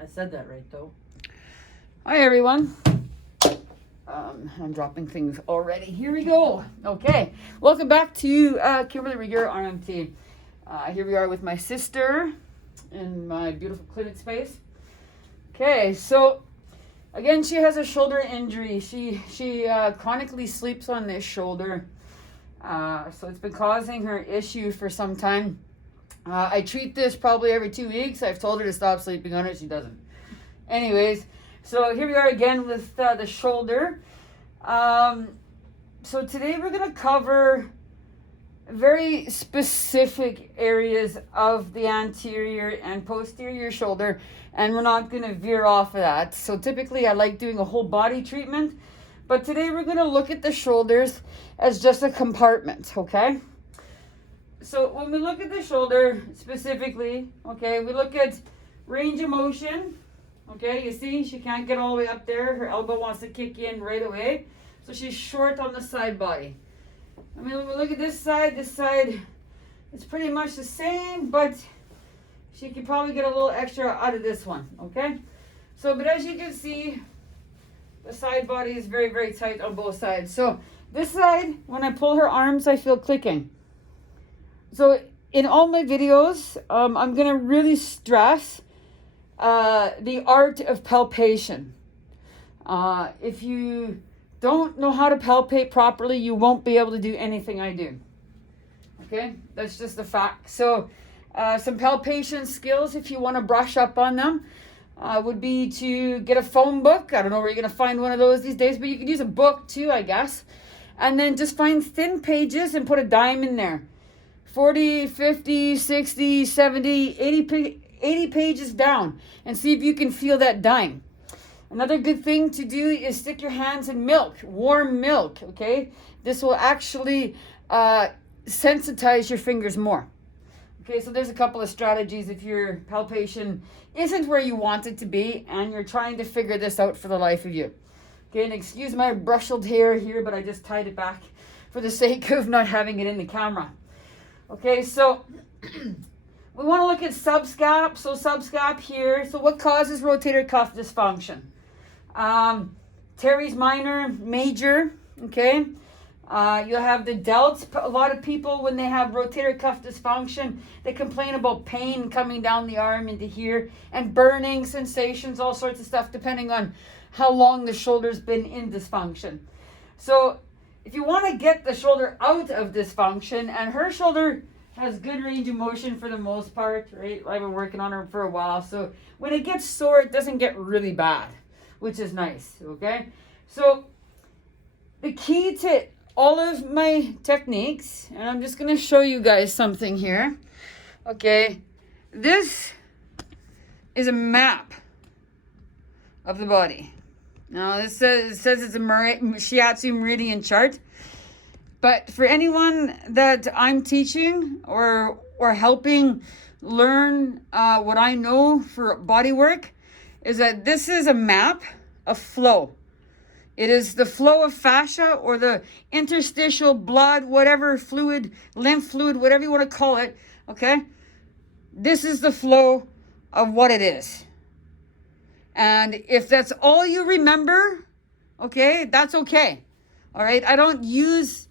I said that right, though. Hi, everyone. I'm dropping things already. Here we go. Okay. Welcome back to Kimberly Rigueur, RMT. Here we are with my sister in my beautiful clinic space. Okay, so again, she has a shoulder injury. She chronically sleeps on this shoulder. So it's been causing her issue for some time. I treat this probably every 2 weeks. I've told her to stop sleeping on it. She doesn't. Anyways, so here we are again with the shoulder. So today we're going to cover very specific areas of the anterior and posterior shoulder, and we're not going to veer off of that. So typically I like doing a whole body treatment, but today we're going to look at the shoulders as just a compartment, okay? So when we look at the shoulder specifically, okay, we look at range of motion. Okay, you see, she can't get all the way up there. Her elbow wants to kick in right away. So she's short on the side body. I mean, when we look at this side is pretty much the same, but she could probably get a little extra out of this one, okay? So, but as you can see, the side body is very, very tight on both sides. So this side, when I pull her arms, I feel clicking. So in all my videos, I'm going to really stress the art of palpation. If you don't know how to palpate properly, you won't be able to do anything I do. Okay, that's just a fact. So some palpation skills, if you want to brush up on them, would be to get a phone book. I don't know where you're going to find one of those these days, but you could use a book too, I guess. And then just find thin pages and put a dime in there. 40, 50, 60, 70, 80 pages down, and see if you can feel that dime. Another good thing to do is stick your hands in milk, warm milk, okay? This will actually sensitize your fingers more. Okay, so there's a couple of strategies if your palpation isn't where you want it to be and you're trying to figure this out for the life of you. Okay, and excuse my brushled hair here, but I just tied it back for the sake of not having it in the camera. Okay, so we want to look at subscap. So subscap here. So what causes rotator cuff dysfunction? Teres minor, major, okay? You'll have the delts. A lot of people, when they have rotator cuff dysfunction, they complain about pain coming down the arm into here and burning sensations, all sorts of stuff, depending on how long the shoulder's been in dysfunction. So if you want to get the shoulder out of dysfunction, and her shoulder has good range of motion for the most part, right? I've been working on her for a while. So when it gets sore, it doesn't get really bad, which is nice, okay? So the key to all of my techniques, and I'm just going to show you guys something here, okay? This is a map of the body. Now, this says it's a shiatsu meridian chart. But for anyone that I'm teaching or helping learn what I know for body work, is that this is a map of flow. It is the flow of fascia or the interstitial blood, whatever fluid, lymph fluid, whatever you want to call it, okay? This is the flow of what it is. And if that's all you remember, okay, that's okay. All right, I don't use,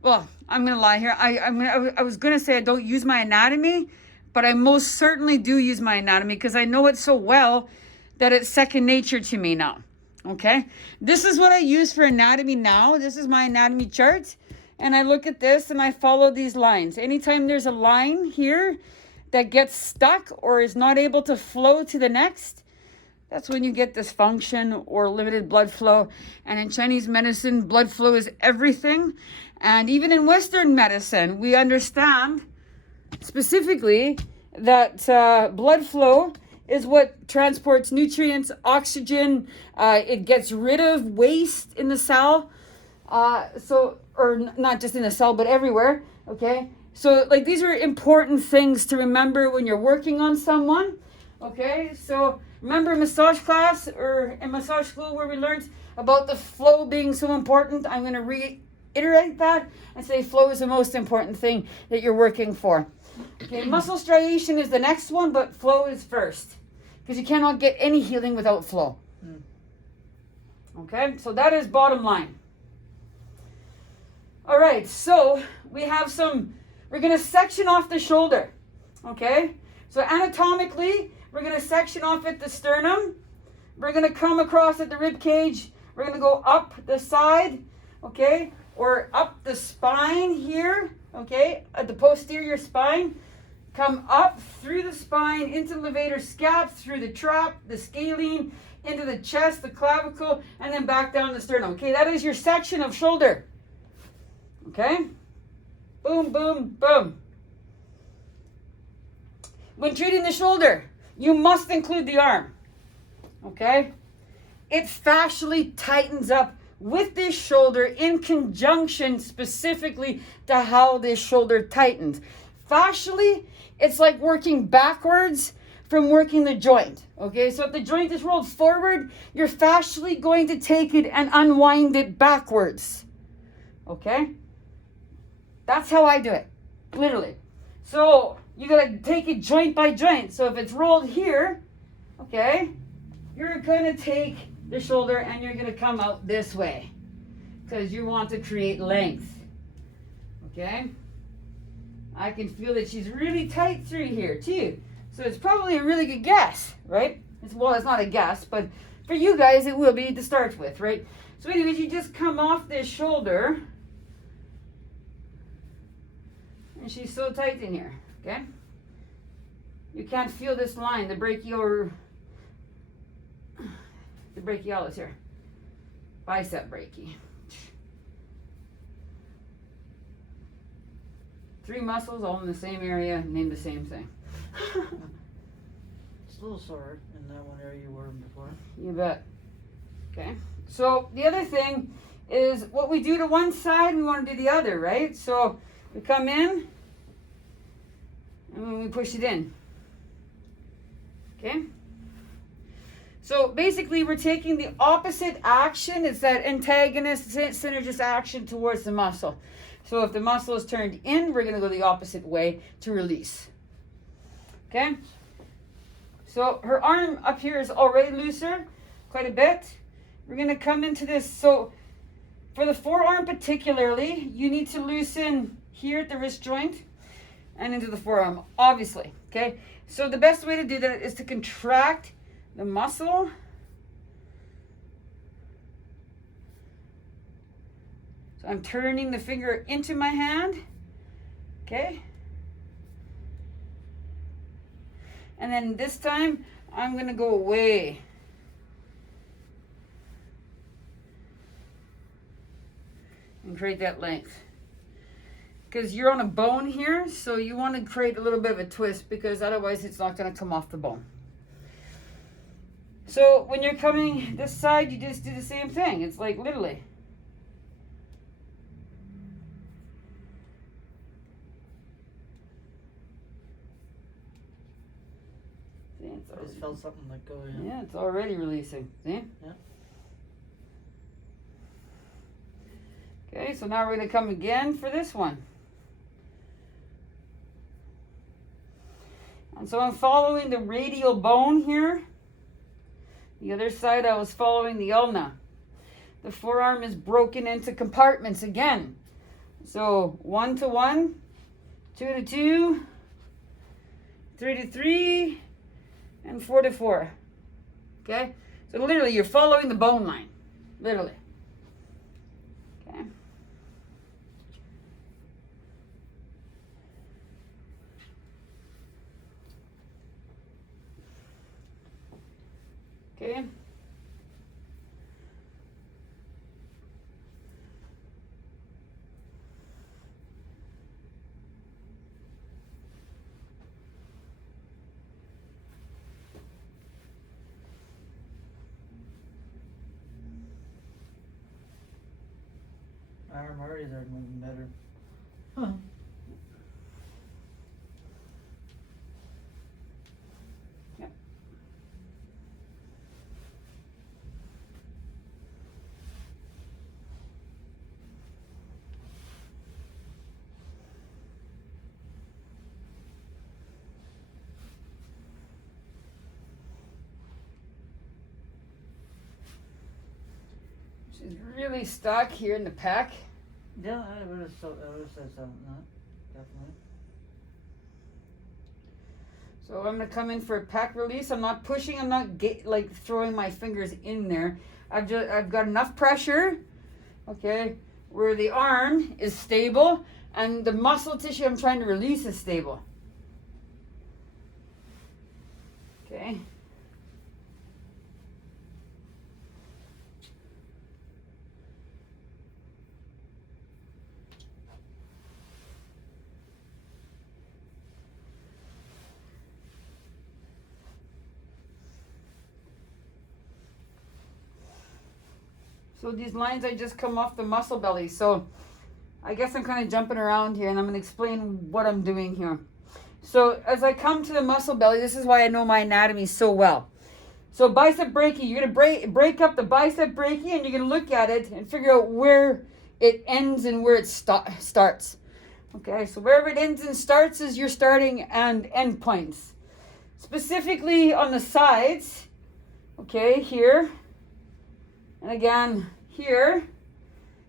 well, I'm going to lie here. I was going to say I don't use my anatomy, but I most certainly do use my anatomy because I know it so well that it's second nature to me now. Okay, this is what I use for anatomy now. This is my anatomy chart. And I look at this and I follow these lines. Anytime there's a line here that gets stuck or is not able to flow to the next, that's when you get dysfunction or limited blood flow. And in Chinese medicine, blood flow is everything. And even in Western medicine, we understand specifically that blood flow is what transports nutrients, oxygen. It gets rid of waste in the cell. Or not just in the cell, but everywhere. Okay. So like these are important things to remember when you're working on someone. Okay. So remember massage class or in massage school where we learned about the flow being so important. I'm going to reiterate that and say flow is the most important thing that you're working for. Okay, muscle striation is the next one, but flow is first. because you cannot get any healing without flow. Okay, so that is bottom line. All right, so we have we're going to section off the shoulder. Okay, so anatomically, we're going to section off at the sternum. We're going to come across at the rib cage. We're going to go up the side, okay, or up the spine here, okay, at the posterior spine. Come up through the spine, into the levator scap, through the trap, the scalene, into the chest, the clavicle, and then back down the sternum. Okay, that is your section of shoulder. Okay? Boom, boom, boom. When treating the shoulder, you must include the arm. Okay? It fascially tightens up with this shoulder in conjunction specifically to how this shoulder tightens. Fascially, it's like working backwards from working the joint. Okay, so if the joint is rolled forward, you're fascially going to take it and unwind it backwards. Okay? That's how I do it, literally. So you gotta take it joint by joint. So if it's rolled here, okay, you're gonna take the shoulder and you're gonna come out this way because you want to create length. Okay? I can feel that she's really tight through here too. So it's probably a really good guess, right? It's not a guess, but for you guys it will be to start with, right? So anyways, you just come off this shoulder and she's so tight in here, okay? You can't feel this line, the brachialis here. Bicep brachii. 3 muscles all in the same area, named the same thing. It's a little sore in that one area you were in before. You bet. Okay. So the other thing is what we do to one side, we want to do the other, right? So we come in and then we push it in. Okay. So basically we're taking the opposite action. It's that antagonist, synergist action towards the muscle. So if the muscle is turned in, we're going to go the opposite way to release. Okay? So her arm up here is already looser, quite a bit. We're going to come into this. So for the forearm particularly, you need to loosen here at the wrist joint and into the forearm, obviously. Okay? So the best way to do that is to contract the muscle. So I'm turning the finger into my hand, okay? And then this time, I'm gonna go away. And create that length. Because you're on a bone here, so you want to create a little bit of a twist because otherwise it's not gonna come off the bone. So when you're coming this side, you just do the same thing. It's like literally. I just felt something like go in. Yeah, it's already releasing. See? Yeah. Okay, so now we're going to come again for this one. And so I'm following the radial bone here. The other side, I was following the ulna. The forearm is broken into compartments again. So 1 to 1, 2 to 2, 3 to 3, and 4 to 4. Okay? So literally, you're following the bone line. Literally. Okay? Okay? I'm already there moving better. Huh. Yep. She's really stuck here in the pec. Yeah, I would have said something. That definitely. So I'm gonna come in for a pec release. I'm not pushing. I'm not like throwing my fingers in there. I've got enough pressure, okay, where the arm is stable and the muscle tissue I'm trying to release is stable. Okay. So these lines I just come off the muscle belly. So I guess I'm kind of jumping around here and I'm going to explain what I'm doing here. So as I come to the muscle belly, this is why I know my anatomy so well. So bicep brachii, you're going to break up the bicep brachii and you're going to look at it and figure out where it ends and where it starts. Okay, so wherever it ends and starts is your starting and end points. Specifically on the sides, okay, here, and again here,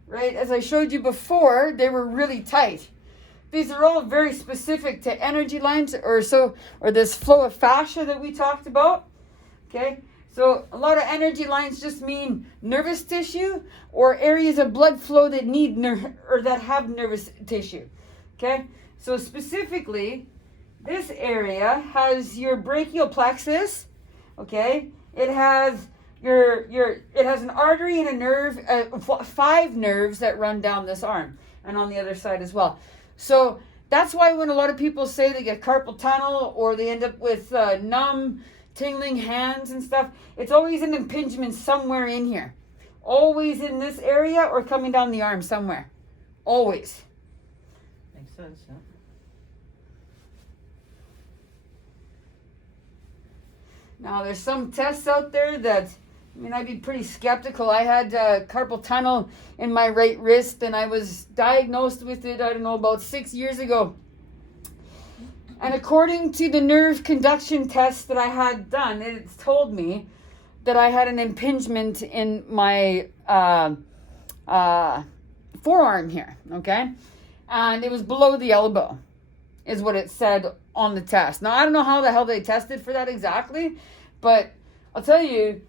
right, as I showed you before, they were really tight. These are all very specific to energy lines or this flow of fascia that we talked about. Okay, so a lot of energy lines just mean nervous tissue or areas of blood flow that need or that have nervous tissue. Okay, so specifically, this area has your brachial plexus. Okay, it has it has an artery and a nerve, 5 nerves that run down this arm and on the other side as well. So that's why when a lot of people say they get carpal tunnel or they end up with numb, tingling hands and stuff, it's always an impingement somewhere in here. Always in this area or coming down the arm somewhere. Always. Makes sense, yeah. Now there's some tests out there that, I'd be pretty skeptical. I had carpal tunnel in my right wrist and I was diagnosed with it, about 6 years ago. And according to the nerve conduction test that I had done, it's told me that I had an impingement in my forearm here, okay? And it was below the elbow, is what it said on the test. Now, I don't know how the hell they tested for that exactly, but I'll tell you,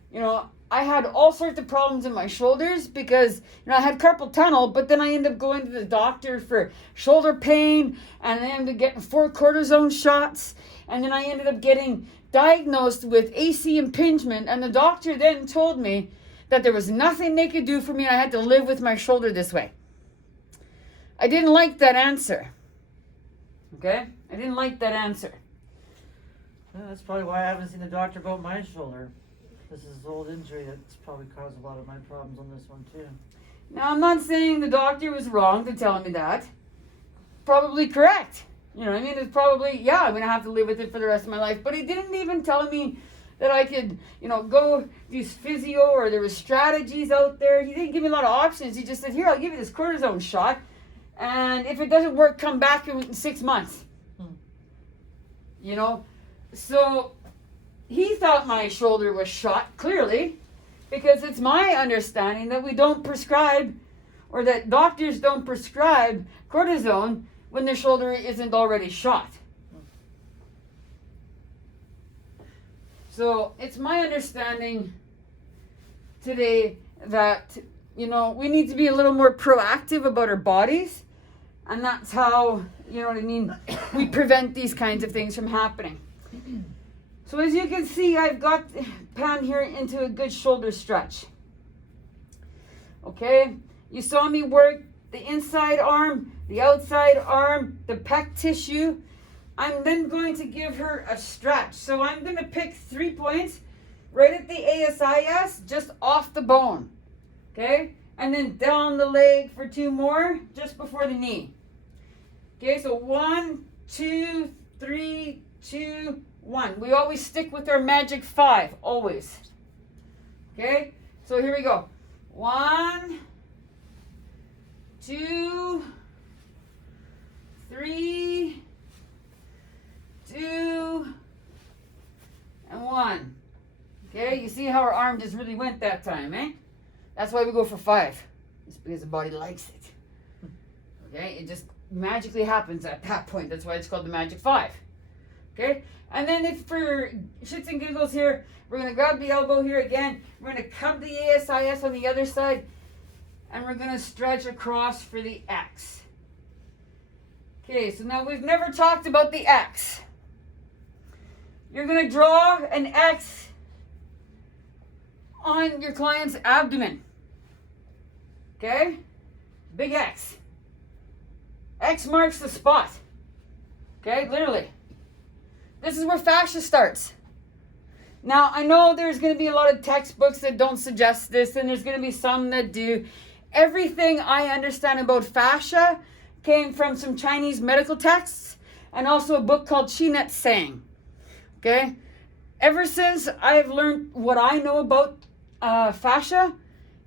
I had all sorts of problems in my shoulders because, I had carpal tunnel, but then I ended up going to the doctor for shoulder pain, and I ended up getting 4 cortisone shots, and then I ended up getting diagnosed with AC impingement, and the doctor then told me that there was nothing they could do for me, and I had to live with my shoulder this way. I didn't like that answer. Okay? I didn't like that answer. Well, that's probably why I haven't seen the doctor about my shoulder. This is an old injury that's probably caused a lot of my problems on this one too. Now, I'm not saying the doctor was wrong to tell me that. Probably correct. It's probably, I'm going to have to live with it for the rest of my life. But he didn't even tell me that I could, go do physio or there was strategies out there. He didn't give me a lot of options. He just said, here, I'll give you this cortisone shot. And if it doesn't work, come back in 6 months. So he thought my shoulder was shot, clearly, because it's my understanding that we don't prescribe, or that doctors don't prescribe cortisone when the shoulder isn't already shot. So it's my understanding today that, we need to be a little more proactive about our bodies, and that's how, we prevent these kinds of things from happening. So as you can see, I've got Pam here into a good shoulder stretch. Okay, you saw me work the inside arm, the outside arm, the pec tissue. I'm then going to give her a stretch. So I'm going to pick 3 points right at the ASIS, just off the bone. Okay, and then down the leg for 2 more, just before the knee. Okay, so 1, 2, 3, 2, 1. We always stick with our magic 5, always. Okay, so here we go. 1, 2, 3, 2, and 1. Okay, you see how our arm just really went that time, eh? That's why we go for 5. It's because the body likes it. Okay, it just magically happens at that point. That's why it's called the magic 5. Okay, and then if for shits and giggles here, we're going to grab the elbow here again. We're going to come the ASIS on the other side, and we're going to stretch across for the X. Okay, so now we've never talked about the X. You're going to draw an X on your client's abdomen. Okay? Big X. X marks the spot. Okay, literally. This is where fascia starts. Now, I know there's going to be a lot of textbooks that don't suggest this, and there's going to be some that do. Everything I understand about fascia came from some Chinese medical texts and also a book called Chinette Sang. Okay? Ever since I've learned what I know about fascia,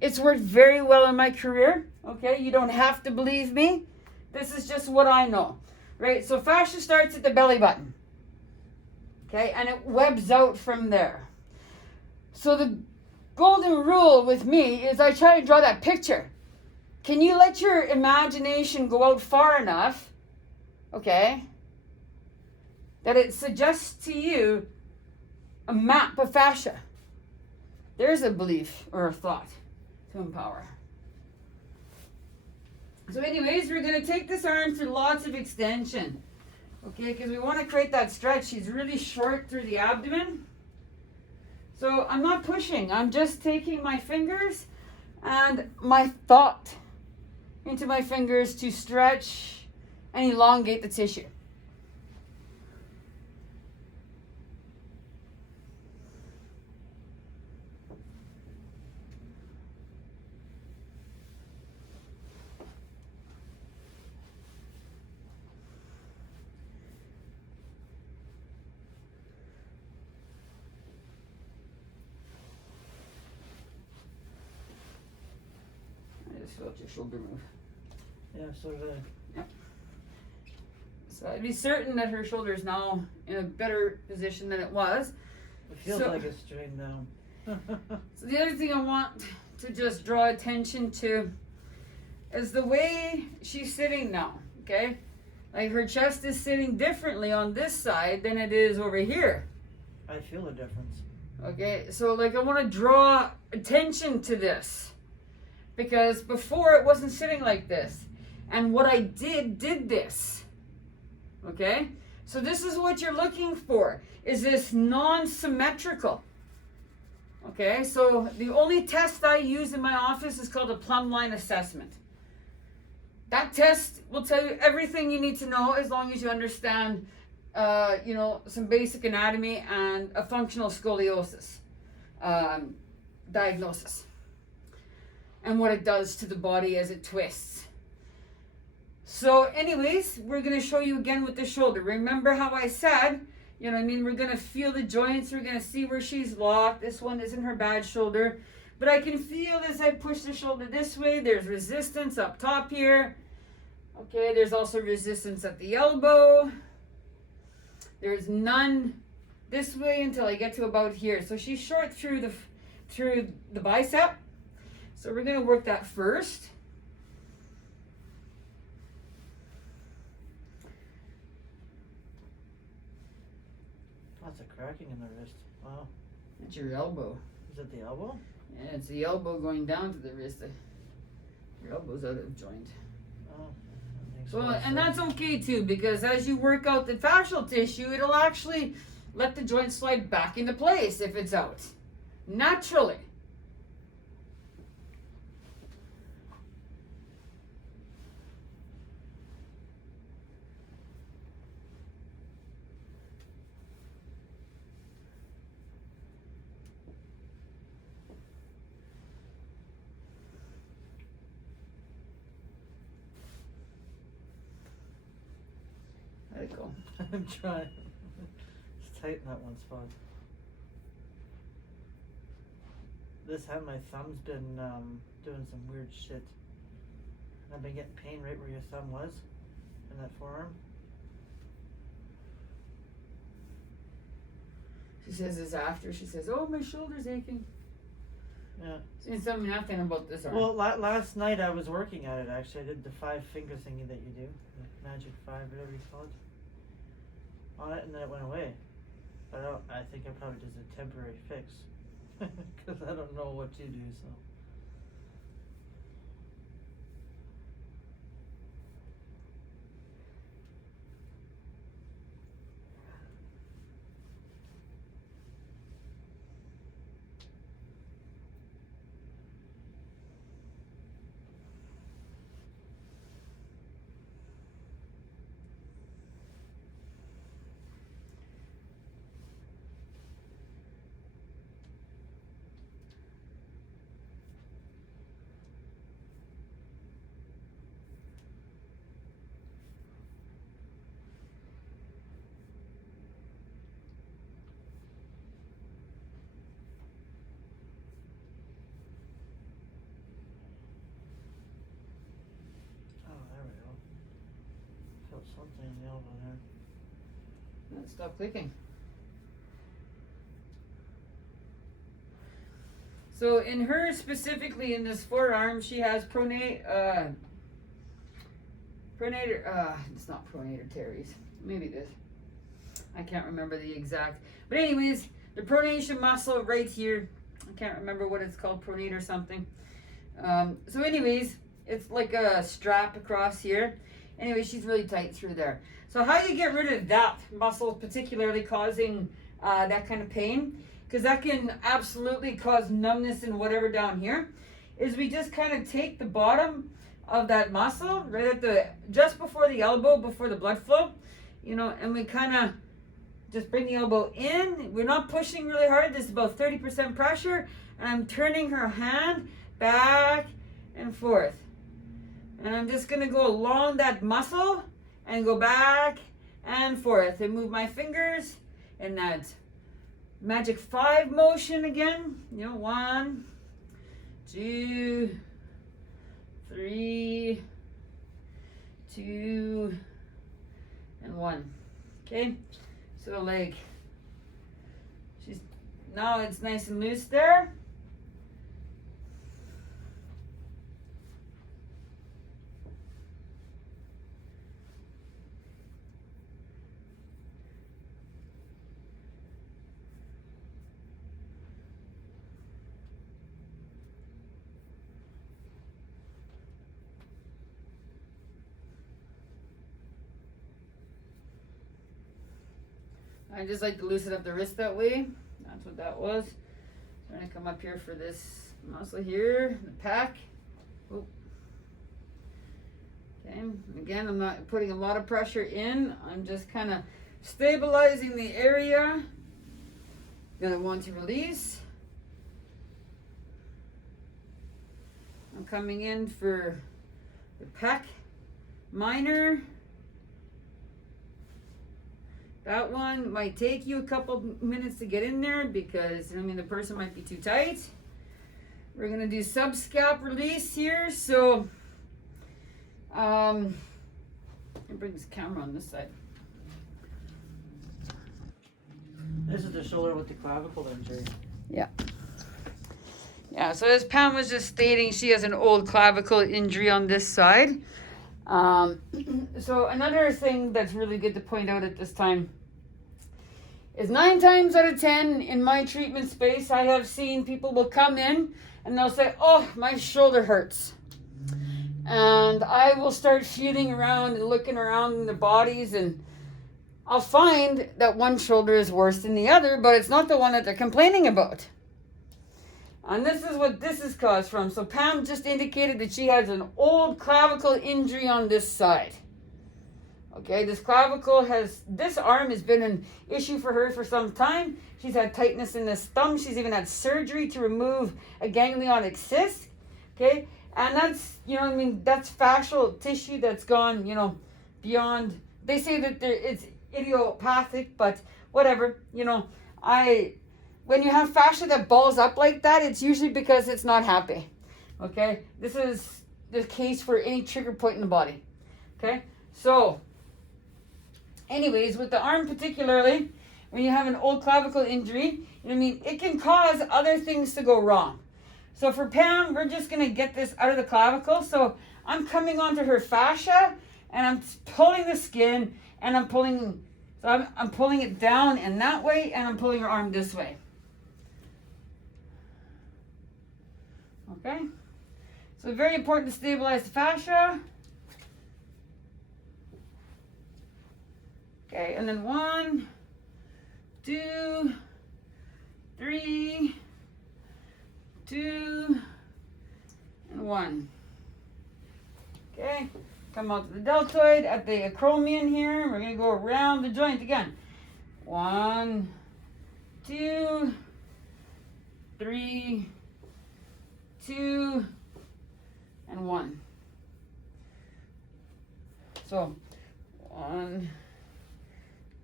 it's worked very well in my career. Okay? You don't have to believe me. This is just what I know. Right? So fascia starts at the belly button. Okay? And it webs out from there. So the golden rule with me is I try to draw that picture. Can you let your imagination go out far enough, okay, that it suggests to you a map of fascia? There's a belief or a thought to empower. So anyways, we're going to take this arm through lots of extension, okay, because we want to create that stretch. She's really short through the abdomen. So I'm not pushing. I'm just taking my fingers and my thought into my fingers to stretch and elongate the tissue. I just felt your shoulder move. Yeah, so did I. Yep. So I'd be certain that her shoulder is now in a better position than it was. It feels like it's straight down. So the other thing I want to just draw attention to is the way she's sitting now, okay? Like her chest is sitting differently on this side than it is over here. I feel a difference. Okay, so like I want to draw attention to this because before it wasn't sitting like this. And what I did this. Okay? So this is what you're looking for. Is this non-symmetrical? Okay? So the only test I use in my office is called a plumb line assessment. That test will tell you everything you need to know as long as you understand, some basic anatomy and a functional scoliosis diagnosis. And what it does to the body as it twists. So anyways, we're going to show you again with the shoulder. Remember how I said, we're going to feel the joints. We're going to see where she's locked. This one isn't her bad shoulder. But I can feel as I push the shoulder this way, there's resistance up top here. Okay, there's also resistance at the elbow. There's none this way until I get to about here. So she's short through the bicep. So we're going to work that first. Lots of cracking in the wrist. Wow. That's your elbow. Is it the elbow? Yeah, it's the elbow going down to the wrist. Your elbow's out of joint. Oh. Well, and that's okay too, because as you work out the fascial tissue, it'll actually let the joint slide back into place if it's out. Naturally. Let it go. I'm trying. Just tighten that one spot. This time my thumb's been doing some weird shit. I've been getting pain right where your thumb was in that forearm. She says this after. She says, "Oh, my shoulder's aching." Yeah. Saying something nothing about this arm. Well, last night I was working at it actually. I did the 5-finger thingy that you do, the magic 5, whatever you call it, on it, and then it went away. But I think I probably just a temporary fix because I don't know what you do. So. Something in the elbow there. Stop clicking. So in her specifically in this forearm, she has pronator. It's not pronator teres. Maybe it is. I can't remember the exact. But anyways, the pronation muscle right here. I can't remember what it's called, pronator something. So anyways, it's like a strap across here. Anyway, she's really tight through there. So how you get rid of that muscle particularly causing that kind of pain, because that can absolutely cause numbness and whatever down here, is we just kind of take the bottom of that muscle right at the, just before the elbow, before the blood flow, you know, and we kind of just bring the elbow in. We're not pushing really hard. This is about 30% pressure. And I'm turning her hand back and forth. And I'm just going to go along that muscle and go back and forth and move my fingers in that magic 5 motion again. You know, 1, 2, 3, 2, and 1. Okay, so like now it's nice and loose there. I just like to loosen up the wrist that way. That's what that was. I'm going to come up here for this muscle here, the pack. Oh. Okay, again, I'm not putting a lot of pressure in. I'm just kind of stabilizing the area that I want to release. I'm coming in for the pec minor. That one might take you a couple minutes to get in there because, I mean, the person might be too tight. We're going to do subscap release here. So, let me bring this camera on this side. This is the shoulder with the clavicle injury. Yeah. Yeah, so as Pam was just stating, she has an old clavicle injury on this side. So another thing that's really good to point out at this time is 9 times out of 10 in my treatment space, I have seen people will come in and they'll say, oh, my shoulder hurts. And I will start feeling around and looking around in their bodies, and I'll find that one shoulder is worse than the other, but it's not the one that they're complaining about. And this is what this is caused from. So Pam just indicated that she has an old clavicle injury on this side. Okay, this arm has been an issue for her for some time. She's had tightness in this thumb. She's even had surgery to remove a ganglionic cyst. Okay, and that's, that's fascial tissue that's gone, beyond. They say that it's idiopathic, but whatever, when you have fascia that balls up like that, it's usually because it's not happy. Okay, this is the case for any trigger point in the body. Okay, so anyways, with the arm particularly, when you have an old clavicle injury, it can cause other things to go wrong. So for Pam, we're just going to get this out of the clavicle. So I'm coming onto her fascia and I'm pulling the skin and I'm pulling, so I'm pulling it down in that way and I'm pulling her arm this way. Okay? So very important to stabilize the fascia. Okay, and then 1, 2, 3, 2, and 1. Okay, come out to the deltoid at the acromion here. We're going to go around the joint again. 1, 2, 3, 2, and 1. So, 1,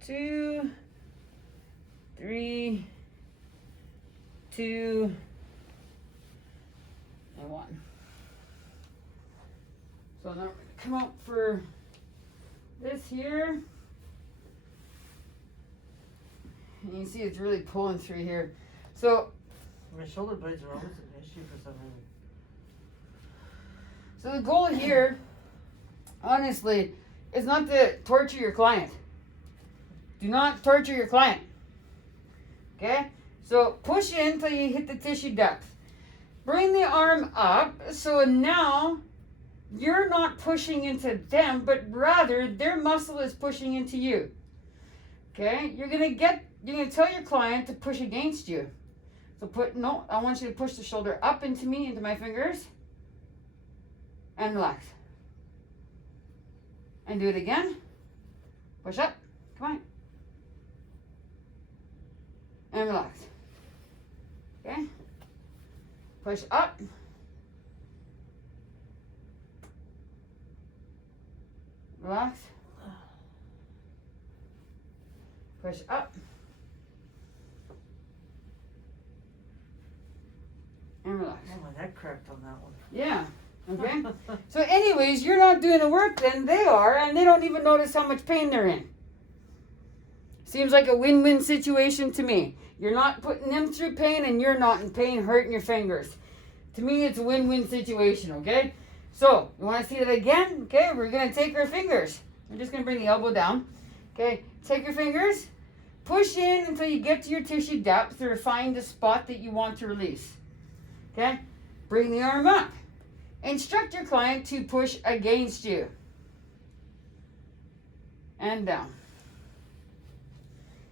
2, 3, 2, and 1. So now we're going to come out for this here. And you see it's really pulling through here. So My shoulder blades are always an issue for some reason. So the goal here, honestly, is not to torture your client. Do not torture your client. Okay? So push in until you hit the tissue depth. Bring the arm up so now you're not pushing into them, but rather their muscle is pushing into you. Okay? You're gonna tell your client to push against you. So I want you to push the shoulder up into me, into my fingers. And relax. And do it again. Push up. Come on. And relax. Okay? Push up. Relax. Push up. And relax. Oh, my neck cracked on that one. Yeah. Okay? So anyways, you're not doing the work then, they are, and they don't even notice how much pain they're in. Seems like a win-win situation to me. You're not putting them through pain and you're not in pain hurting your fingers. To me, it's a win-win situation, okay? So, you want to see that again? Okay, we're going to take our fingers. We're just going to bring the elbow down. Okay, take your fingers. Push in until you get to your tissue depth or find the spot that you want to release. Okay, bring the arm up. Instruct your client to push against you. And down.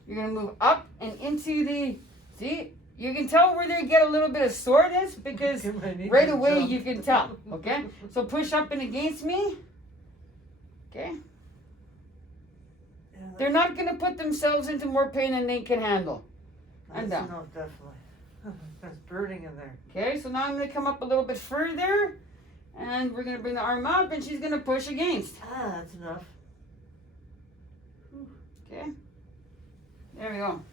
You're going to move up and into the, see, you can tell where they get a little bit of soreness because right away you can tell, okay? So push up and against me, okay? Yeah, They're not going to put themselves into more pain than they can handle. And down. No, definitely. That's burning in there. Okay, so now I'm going to come up a little bit further and we're going to bring the arm up and she's going to push against. Ah, that's enough. Okay, there we go.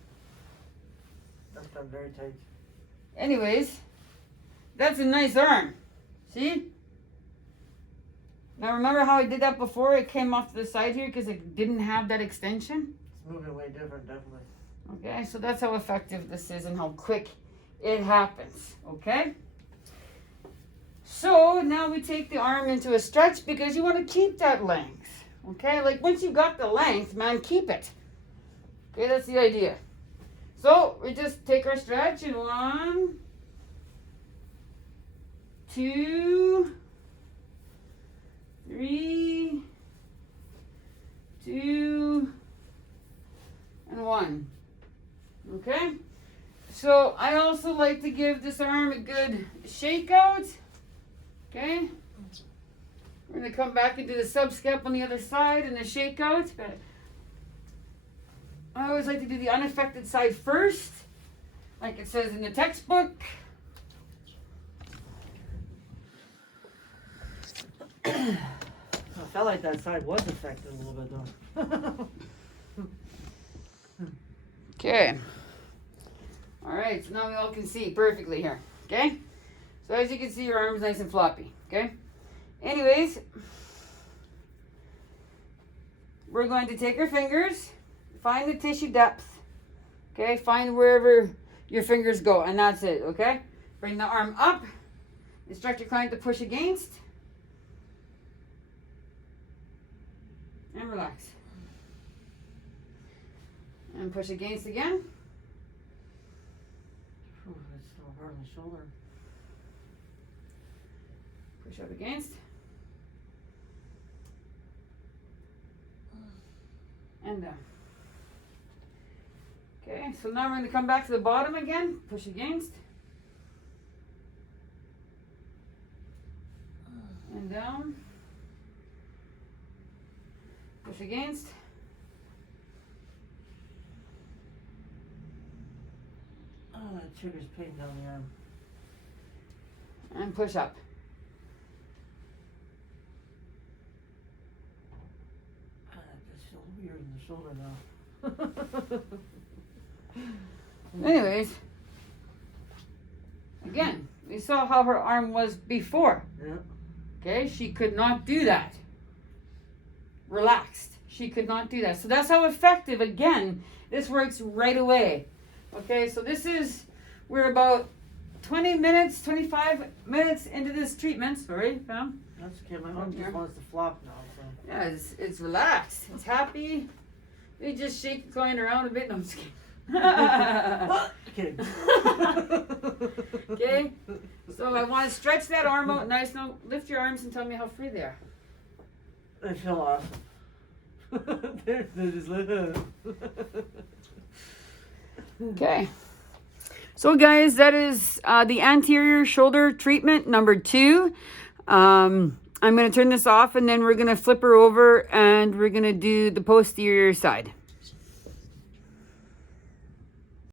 That's done very tight. Anyways, that's a nice arm. See? Now remember how I did that before? It came off to the side here because it didn't have that extension? It's moving way different, definitely. Okay, so that's how effective this is and how quick it happens. Okay? So now we take the arm into a stretch because you want to keep that length. Okay, like once you got the length, man, keep it. Okay, that's the idea. So we just take our stretch in 1, 2, 3, 2, and 1. Okay? So I also like to give this arm a good shake out. Okay? We're going to come back and do the subscap on the other side and the shake out. But I always like to do the unaffected side first, like it says in the textbook. I felt like that side was affected a little bit though. Okay. All right, so now we all can see perfectly here. Okay? So as you can see, your arm is nice and floppy. Okay? Anyways, we're going to take our fingers, find the tissue depth. Okay? Find wherever your fingers go, and that's it. Okay? Bring the arm up Instruct your client to push against. And relax. And push against again. Ooh, it's so hard on the shoulder. Push up against. And down. Okay, so now we're going to come back to the bottom again. Push against. And down. Push against. Oh, that triggers pain down the arm. And push up. Ah, that just feels weird in the shoulder now. Anyways, again, we saw how her arm was before. Yeah. Okay, she could not do that. Relaxed. She could not do that. So that's how effective, again, this works right away. Okay, so we're about 20 minutes, 25 minutes into this treatment. Sorry, Pam. That's okay. My arm just wants to flop now. So. Yeah, it's relaxed. It's happy. We just shake the client around a bit. No, I'm just kidding. Kidding. Okay, so I want to stretch that arm out nice. Now lift your arms and tell me how free they are. They feel awesome. they're just Okay. So guys, that is the anterior shoulder treatment number 2. I'm going to turn this off and then we're going to flip her over and we're going to do the posterior side.